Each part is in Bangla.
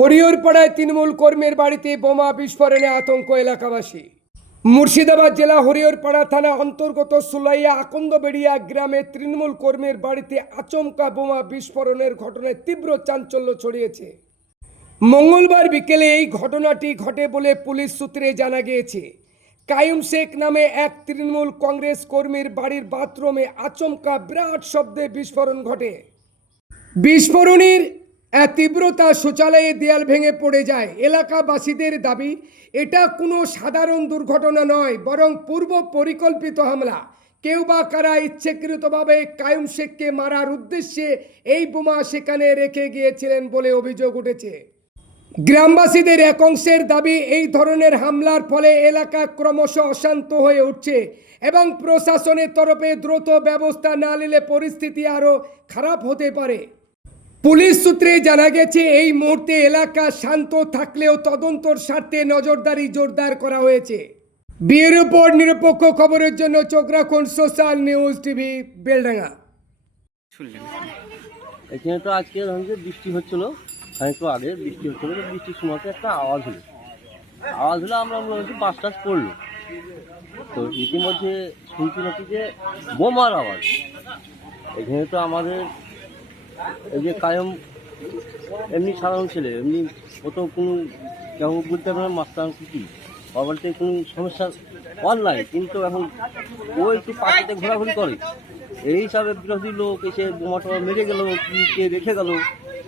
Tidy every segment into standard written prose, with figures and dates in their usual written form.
হরিহরপাড়ায় তৃণমূল কর্মীর বাড়িতে বোমা বিস্ফোরণে আতঙ্ক এলাকাবাসী। মুর্শিদাবাদ জেলা হরিহরপাড়া থানা অন্তর্গত সুলাইয়া আকন্দবেড়িয়া গ্রামে তৃণমূল কর্মীর বাড়িতে আচমকা বোমা বিস্ফোরণের ঘটনায় তীব্র চাঞ্চল্য ছড়িয়েছে। মঙ্গলবার বিকেলে এই ঘটনাটি ঘটে বলে পুলিশ সূত্রে জানা গিয়েছে। কায়ুম শেখ নামে এক তৃণমূল কংগ্রেস কর্মীর বাড়ির বাথরুমে আচমকা বিরাট শব্দে বিস্ফোরণ ঘটে। বিস্ফোরণের তীব্রতা শৌচালয়ে দেয়াল ভেঙে পড়ে যায়। এলাকাবাসীদের দাবি, এটা কোনো সাধারণ দুর্ঘটনা নয়, বরং পূর্ব পরিকল্পিত হামলা। কেউ বা কারা ইচ্ছাকৃতভাবে কায়ুম শেখকে মারার উদ্দেশ্যে এই বোমা সেখানে রেখে গিয়েছিলেন বলে অভিযোগ উঠেছে। গ্রামবাসীদের এক অংশের দাবি, এই ধরনের হামলার ফলে এলাকা ক্রমশ অশান্ত হয়ে উঠছে এবং প্রশাসনের তরফে দ্রুত ব্যবস্থা না নিলে পরিস্থিতি আরও খারাপ হতে পারে। পুলিশ সূত্রে জানা গেছে, এই মুহূর্তে এলাকা শান্ত থাকলেও তদন্তর স্বার্থে নজরদারি জোরদার করা হয়েছে। বিয়ের উপর নিরপেক্ষ খবরের জন্য চোখ রাখুন সোশ্যাল নিউজ টিভি বেলডাঙ্গা। এখানে তো আজকে ধরুন যে বৃষ্টি হচ্ছিল, একটু আগে বৃষ্টি হচ্ছিল, তো বৃষ্টির সময় একটা আওয়াজ হলো। আমরা মনে হচ্ছে বাস টাস পড়লো, তো ইতিমধ্যে শুনছি নাকি যে বোমার আওয়াজ। এখানে তো আমাদের এই যে কায়ম এমনি সাধারণ ছেলে, এমনি কোথাও কোনো কেউ বলতে পারে না মাস্টার কি বাবাতে কোনো সমস্যা অনলাইন, কিন্তু এখন ও একটু পাখিতে ঘোরাঘুরি করে, এই হিসাবে বিরোধী লোক এসে বোমাটা মেরে গেল কি কে রেখে গেল,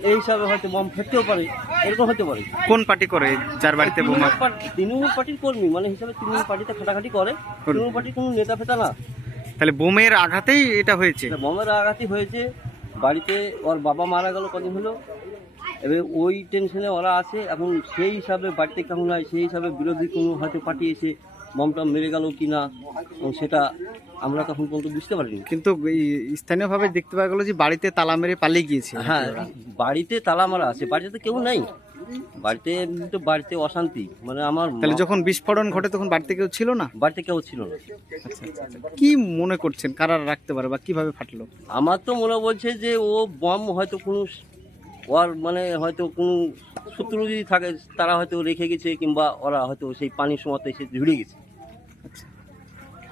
এই হিসাবে হয়তো বম ফেটতেও পারে, এরকম হতে পারে। কোন পার্টি করে যার বাড়িতে বোমা? তৃণমূল পার্টির কর্মী, মানে হিসাবে তৃণমূল পার্টিতে খাটাখাটি করে, তৃণমূল পার্টির কোনো নেতা ফেতা না। তাহলে বোমের আঘাতেই এটা হয়েছে? বোমের আঘাতই হয়েছে। বাড়িতে ওর বাবা মারা গেল কদিন হলো, এবার ওই টেনশনে ওরা আছে। এখন সেই হিসাবে বাড়িতে কেমন হয়, সেই হিসাবে বিরোধী কোনো হয়তো পার্টি এসে বমটা মেরে গেল কি না, সেটা আমরা তখন পর্যন্ত বুঝতে পারিনি। কিন্তু স্থানীয়ভাবে দেখতে পাওয়া গেল যে বাড়িতে তালা মেরে পালিয়ে গিয়েছে। হ্যাঁ, বাড়িতে তালা মারা আছে, বাড়িতে কেউ নাই, বাড়িতে অশান্তি। মানে আমার তাহলে যখন বিস্ফোরণ ঘটে তখন বাড়িতে কেউ ছিল না? বাড়িতে কেউ ছিল না। আচ্ছা, কি মনে করছেন কারা রাখতে পারে বা কিভাবে ফাটলো? আমার তো মনে বলছে যে ও বম হয়তো কোনো ওর মানে হয়তো কোনো শত্রু যদি থাকে তারা হয়তো রেখে গেছে, কিংবা ওরা হয়তো সেই পানির সময়তে এসে ঝুড়ে গেছে। আচ্ছা,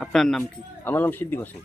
আপনার নাম কি? আমার নাম সিদ্দিক হোসেন।